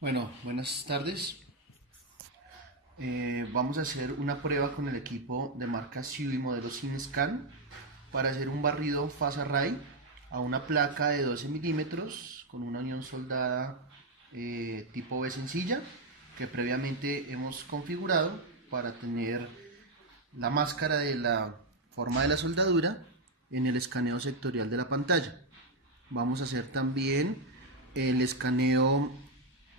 Bueno, buenas tardes. Vamos a hacer una prueba con el equipo de marca SUI modelo SimScan para hacer un barrido Phase Array a una placa de 12 milímetros con una unión soldada tipo B sencilla que previamente hemos configurado para tener la máscara de la forma de la soldadura en el escaneo sectorial de la pantalla. Vamos a hacer también el escaneo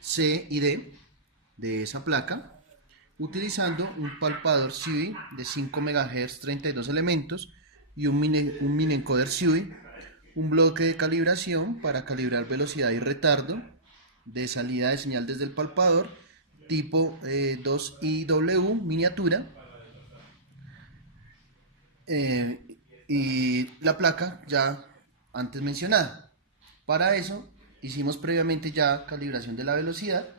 C y D de esa placa utilizando un palpador SUI de 5 MHz 32 elementos y un mini encoder SUI, un bloque de calibración para calibrar velocidad y retardo de salida de señal desde el palpador tipo 2IW miniatura, y la placa ya antes mencionada. Para eso hicimos previamente ya calibración de la velocidad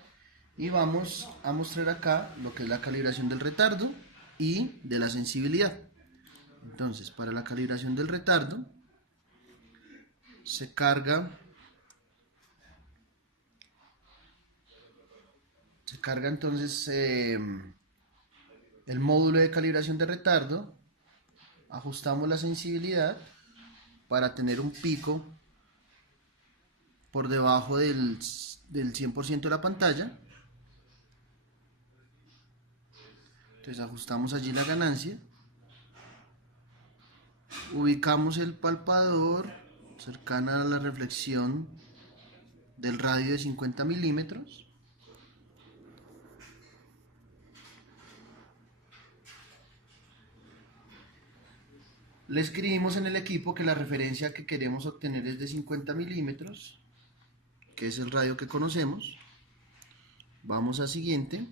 y vamos a mostrar acá lo que es la calibración del retardo y de la sensibilidad. Entonces, para la calibración del retardo se carga entonces el módulo de calibración de retardo, ajustamos la sensibilidad para tener un pico por debajo del 100% de la pantalla. Entonces ajustamos allí la ganancia, ubicamos el palpador cercana a la reflexión del radio de 50 milímetros. Le escribimos en el equipo que la referencia que queremos obtener es de 50 milímetros, que es el radio que conocemos. Vamos a siguiente.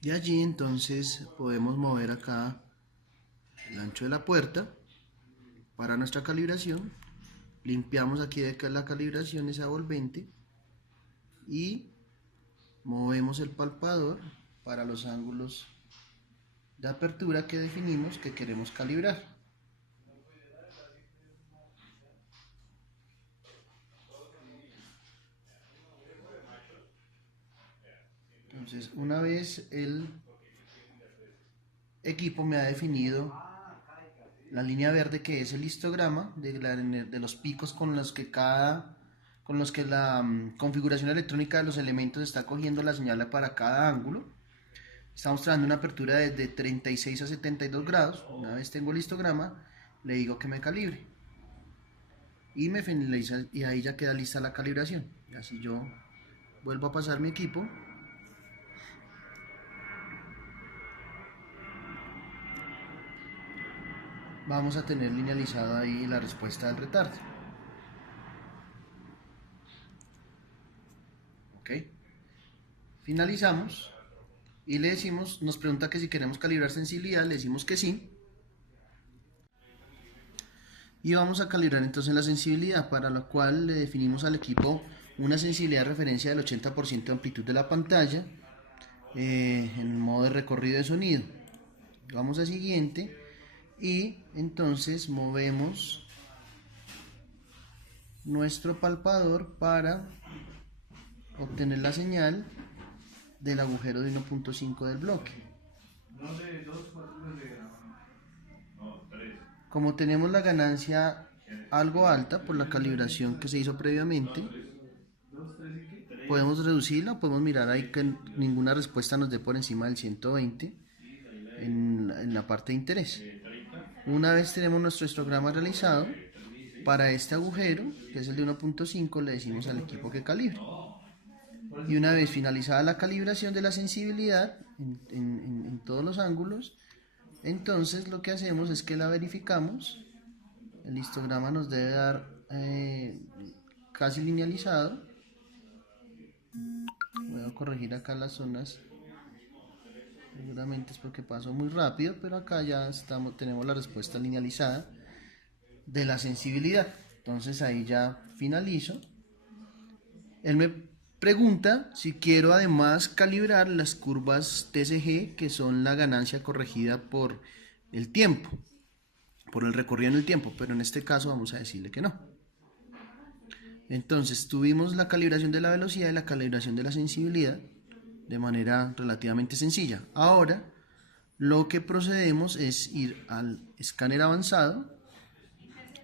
Y allí entonces podemos mover acá el ancho de la puerta para nuestra calibración. Limpiamos aquí de acá la calibración, esa volvente, y movemos el palpador para los ángulos de apertura que definimos que queremos calibrar. Entonces, una vez el equipo me ha definido la línea verde, que es el histograma de los picos con los que la configuración electrónica de los elementos está cogiendo la señal para cada ángulo. Estamos trabajando una apertura de 36 a 72 grados. Una vez tengo el histograma, le digo que me calibre y me finaliza, y ahí ya queda lista la calibración. Y así yo vuelvo a pasar mi equipo. Vamos a tener linealizado ahí la respuesta del retardo. Ok, finalizamos y le decimos, nos pregunta que si queremos calibrar sensibilidad, le decimos que sí. Y vamos a calibrar entonces la sensibilidad, para lo cual le definimos al equipo una sensibilidad de referencia del 80% de amplitud de la pantalla en modo de recorrido de sonido. Vamos a siguiente y entonces movemos nuestro palpador para obtener la señal del agujero de 1.5 del bloque. Como tenemos la ganancia algo alta por la calibración que se hizo previamente, podemos reducirla, podemos mirar ahí que ninguna respuesta nos dé por encima del 120 en la parte de interés. Una vez tenemos nuestro histograma realizado, para este agujero, que es el de 1.5, le decimos al equipo que calibre. Y una vez finalizada la calibración de la sensibilidad en todos los ángulos, entonces lo que hacemos es que la verificamos. El histograma nos debe dar casi linealizado. Voy a corregir acá las zonas, seguramente es porque pasó muy rápido, pero acá ya tenemos la respuesta linealizada de la sensibilidad. Entonces ahí ya finalizo. Él me pregunta si quiero además calibrar las curvas TSG, que son la ganancia corregida por el tiempo, por el recorrido en el tiempo, pero en este caso vamos a decirle que no. Entonces tuvimos la calibración de la velocidad y la calibración de la sensibilidad de manera relativamente sencilla. Ahora lo que procedemos es ir al escáner avanzado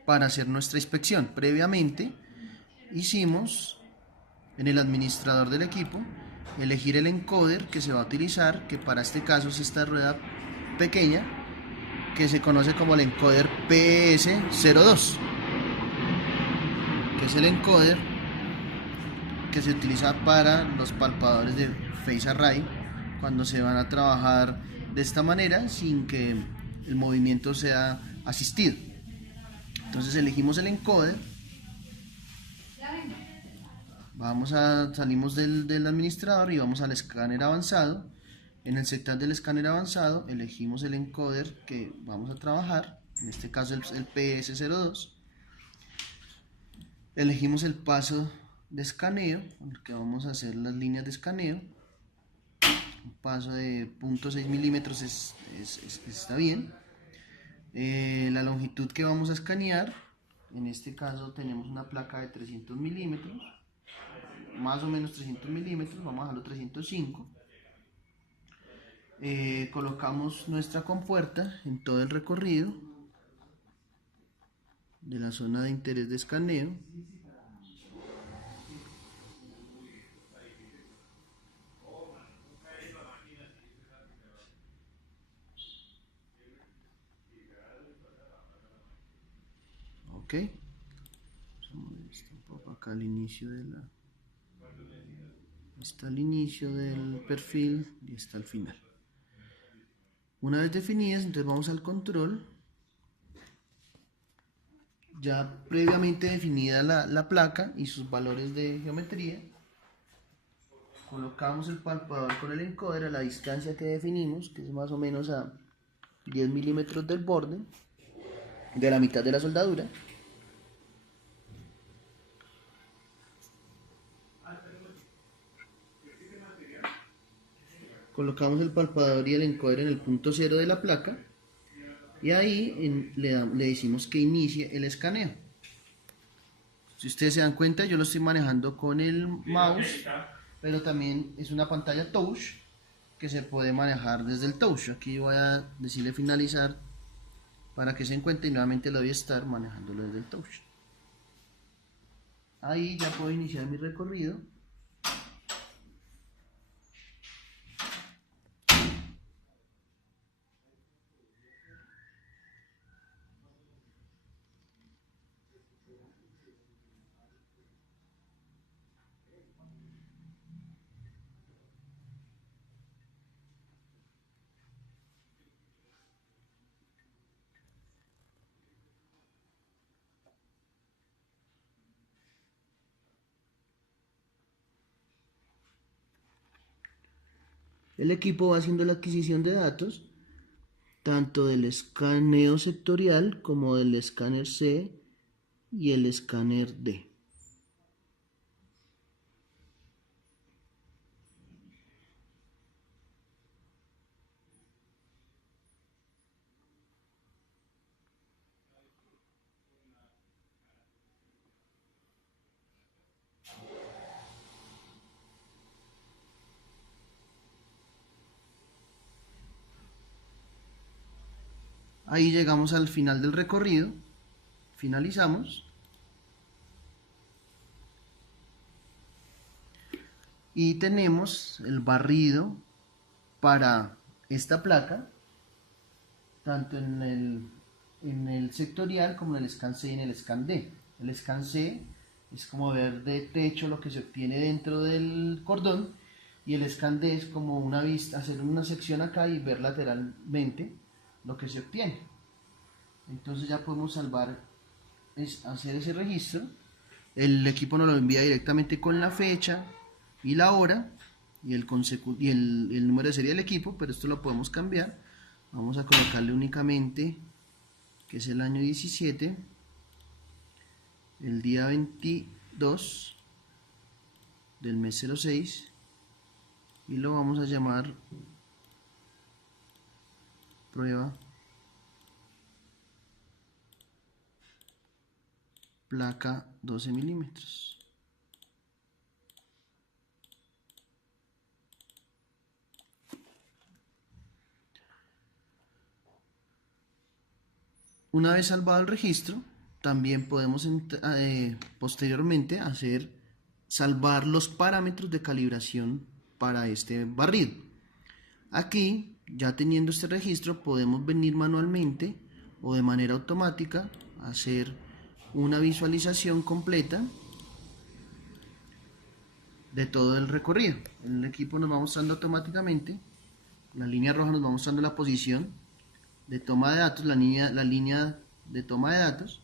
para hacer nuestra inspección. Previamente hicimos en el administrador del equipo elegir el encoder que se va a utilizar, que para este caso es esta rueda pequeña que se conoce como el encoder PS02, que es el encoder que se utiliza para los palpadores de Face Array cuando se van a trabajar de esta manera sin que el movimiento sea asistido. Entonces elegimos el encoder, salimos del administrador y vamos al escáner avanzado. En el setup del escáner avanzado elegimos el encoder que vamos a trabajar, en este caso el PS02. Elegimos el paso de escaneo, porque vamos a hacer las líneas de escaneo. Un paso de 0.6 milímetros está bien. La longitud que vamos a escanear, en este caso tenemos una placa de 300 milímetros, más o menos 300 milímetros, vamos a dejarlo 305. Colocamos nuestra compuerta en todo el recorrido de la zona de interés de escaneo. Ok, acá al inicio de la, está el inicio del perfil y está el final. Una vez definidas, entonces vamos al control. Ya previamente definida la placa y sus valores de geometría, colocamos el palpador con el encoder a la distancia que definimos, que es más o menos a 10 milímetros del borde, de la mitad de la soldadura. Colocamos el palpador y el encoder en el punto cero de la placa y ahí le decimos que inicie el escaneo. Si ustedes se dan cuenta, yo lo estoy manejando con el mouse, pero también es una pantalla touch que se puede manejar desde el touch. Aquí voy a decirle finalizar para que se encuentre y nuevamente lo voy a estar manejándolo desde el touch. Ahí ya puedo iniciar mi recorrido. El equipo va haciendo la adquisición de datos, tanto del escaneo sectorial como del escáner C y el escáner D. Ahí llegamos al final del recorrido, finalizamos y tenemos el barrido para esta placa, tanto en el sectorial como en el scan C y en el scan D. El scan C es como ver de techo lo que se obtiene dentro del cordón y el scan D es como una vista, hacer una sección acá y ver lateralmente lo que se obtiene. Entonces ya podemos hacer ese registro. El equipo nos lo envía directamente con la fecha y la hora y el número de serie del equipo, pero esto lo podemos cambiar. Vamos a colocarle únicamente que es el año 17, el día 22 del mes 06 y lo vamos a llamar prueba placa 12 milímetros. Una vez salvado el registro, también podemos posteriormente salvar los parámetros de calibración para este barrido. Aquí, ya teniendo este registro, podemos venir manualmente o de manera automática a hacer una visualización completa de todo el recorrido. El equipo nos va mostrando automáticamente, la línea roja nos va mostrando la posición de toma de datos, la línea de toma de datos,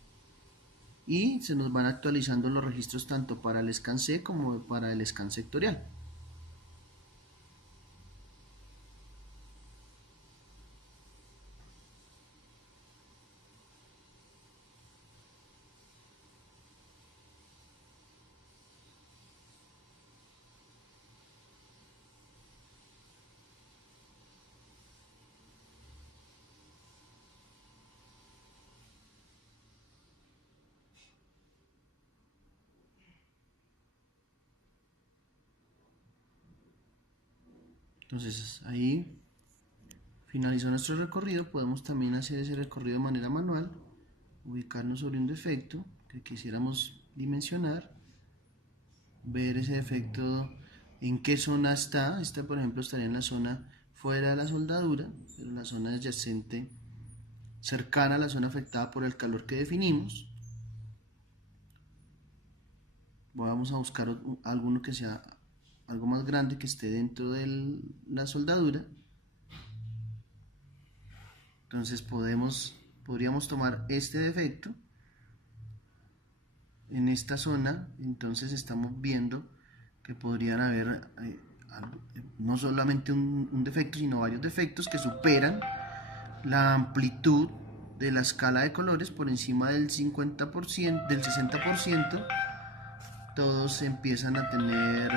y se nos van actualizando los registros tanto para el scan C como para el scan sectorial. Entonces ahí finalizó nuestro recorrido. Podemos también hacer ese recorrido de manera manual, ubicarnos sobre un defecto que quisiéramos dimensionar, ver ese defecto en qué zona está. Esta, por ejemplo, estaría en la zona fuera de la soldadura, pero la zona adyacente, cercana a la zona afectada por el calor que definimos. Vamos a buscar alguno que sea algo más grande, que esté dentro de la soldadura. Entonces podríamos tomar este defecto en esta zona. Entonces estamos viendo que podrían haber no solamente un defecto, sino varios defectos que superan la amplitud de la escala de colores por encima del 50%, del 60%. Todos empiezan a tener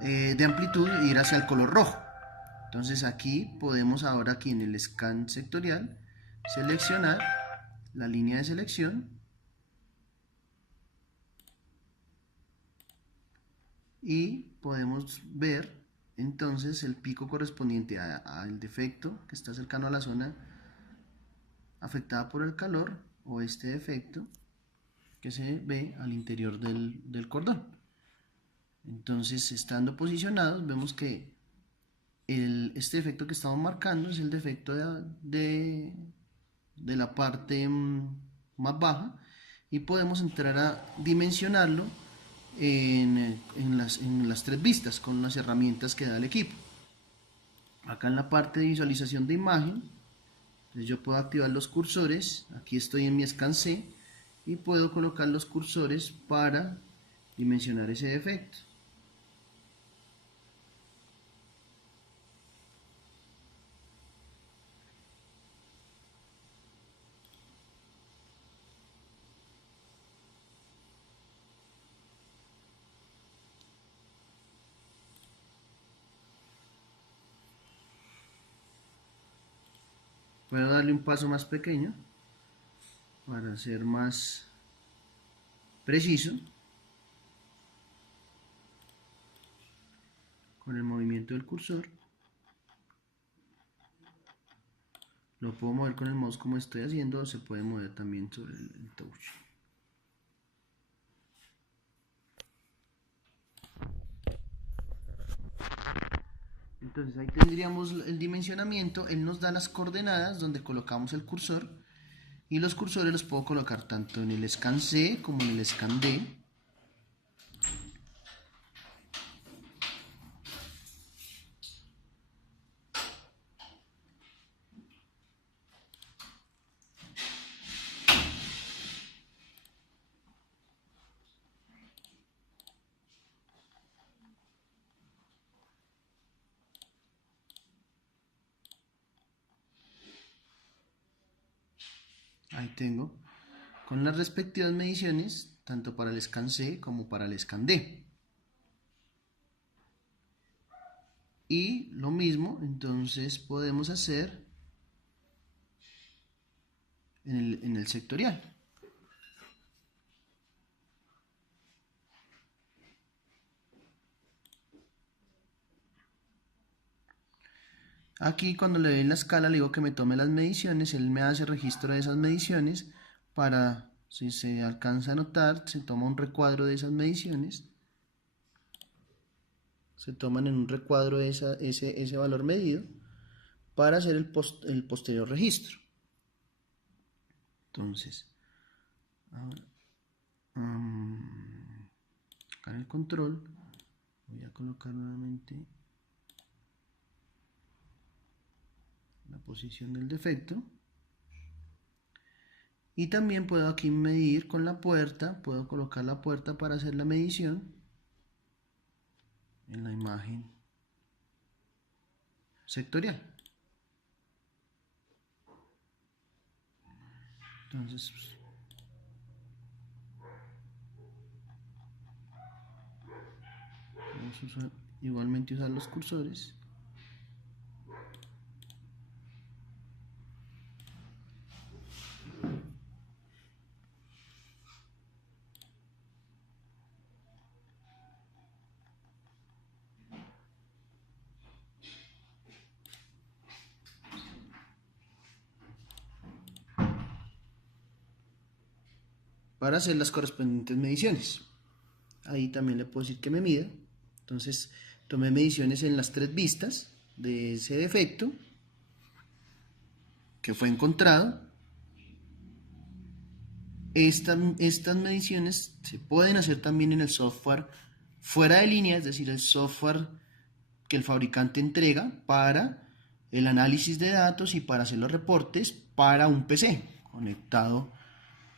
de amplitud e ir hacia el color rojo. Entonces aquí podemos ahora, aquí en el scan sectorial, seleccionar la línea de selección y podemos ver entonces el pico correspondiente al defecto que está cercano a la zona afectada por el calor, o este defecto que se ve al interior del cordón. Entonces, estando posicionados, vemos que este defecto que estamos marcando es el defecto de la parte más baja, y podemos entrar a dimensionarlo en las tres vistas con las herramientas que da el equipo. Acá en la parte de visualización de imagen, entonces yo puedo activar los cursores. Aquí estoy en mi scan C y puedo colocar los cursores para dimensionar ese defecto. Puedo darle un paso más pequeño para ser más preciso con el movimiento del cursor. Lo puedo mover con el mouse como estoy haciendo, o se puede mover también sobre el touch. Entonces ahí tendríamos el dimensionamiento. Él nos da las coordenadas donde colocamos el cursor, y los cursores los puedo colocar tanto en el scan C como en el scan D. Ahí tengo con las respectivas mediciones tanto para el scan C como para el scan D. Y lo mismo entonces podemos hacer en el sectorial. Aquí cuando le doy la escala le digo que me tome las mediciones, él me hace registro de esas mediciones para, si se alcanza a notar, se toma un recuadro de esas mediciones, se toman en un recuadro ese valor medido para hacer el posterior registro. Entonces, ahora, acá en el control voy a colocar nuevamente la posición del defecto. Y también puedo aquí medir con la puerta, puedo colocar la puerta para hacer la medición en la imagen sectorial. Entonces, vamos a igualmente usar los cursores. Para hacer las correspondientes mediciones. Ahí también le puedo decir que me mida. Entonces tomé mediciones en las 3 vistas de ese defecto que fue encontrado. Estas mediciones se pueden hacer también en el software fuera de línea, es decir, el software que el fabricante entrega para el análisis de datos y para hacer los reportes para un PC conectado,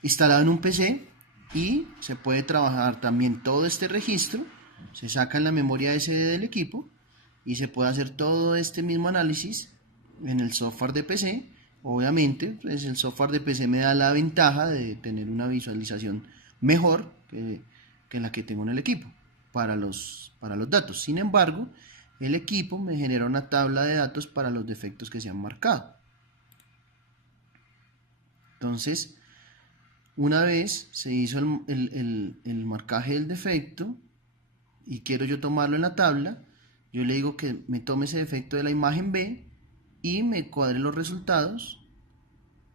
instalado en un PC, y se puede trabajar también todo este registro, se saca en la memoria SD del equipo y se puede hacer todo este mismo análisis en el software de PC. Obviamente, pues el software de PC me da la ventaja de tener una visualización mejor que la que tengo en el equipo para los datos. Sin embargo, el equipo me genera una tabla de datos para los defectos que se han marcado. Entonces, una vez se hizo el marcaje del defecto y quiero yo tomarlo en la tabla, yo le digo que me tome ese defecto de la imagen B y me cuadre los resultados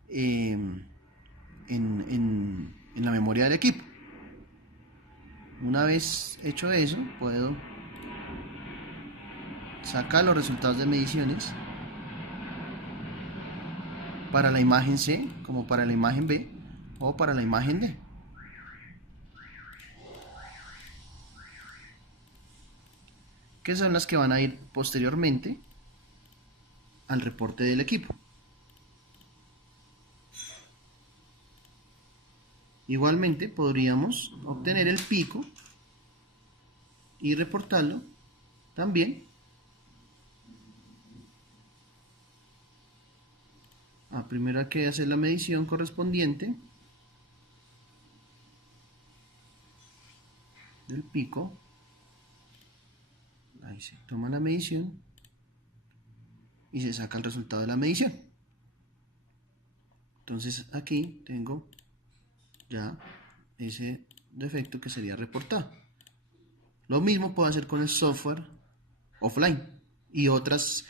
en la memoria del equipo. Una vez hecho eso, puedo sacar los resultados de mediciones para la imagen C como para la imagen B o para la imagen D. Que son las que van a ir posteriormente al reporte del equipo. Igualmente podríamos obtener el pico y reportarlo también primero hay que hacer la medición correspondiente del pico. Ahí se toma la medición y se saca el resultado de la medición. Entonces aquí tengo ya ese defecto que sería reportado. Lo mismo puedo hacer con el software offline y otras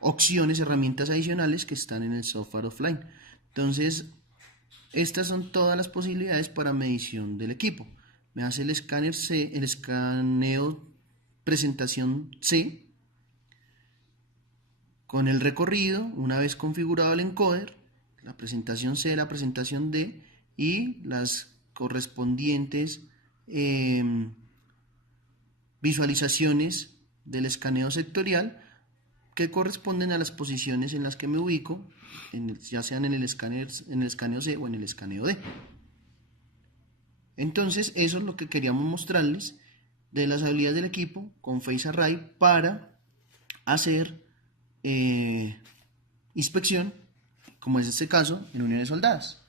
opciones, herramientas adicionales que están en el software offline. Entonces, estas son todas las posibilidades para medición del equipo. Me hace el escáner C, el escaneo presentación C, con el recorrido, una vez configurado el encoder, la presentación C, la presentación D y las correspondientes visualizaciones del escaneo sectorial que corresponden a las posiciones en las que me ubico, ya sean en el escaneo C o en el escaneo D. Entonces, eso es lo que queríamos mostrarles de las habilidades del equipo con FaceArray para hacer inspección, como es este caso, en uniones soldadas.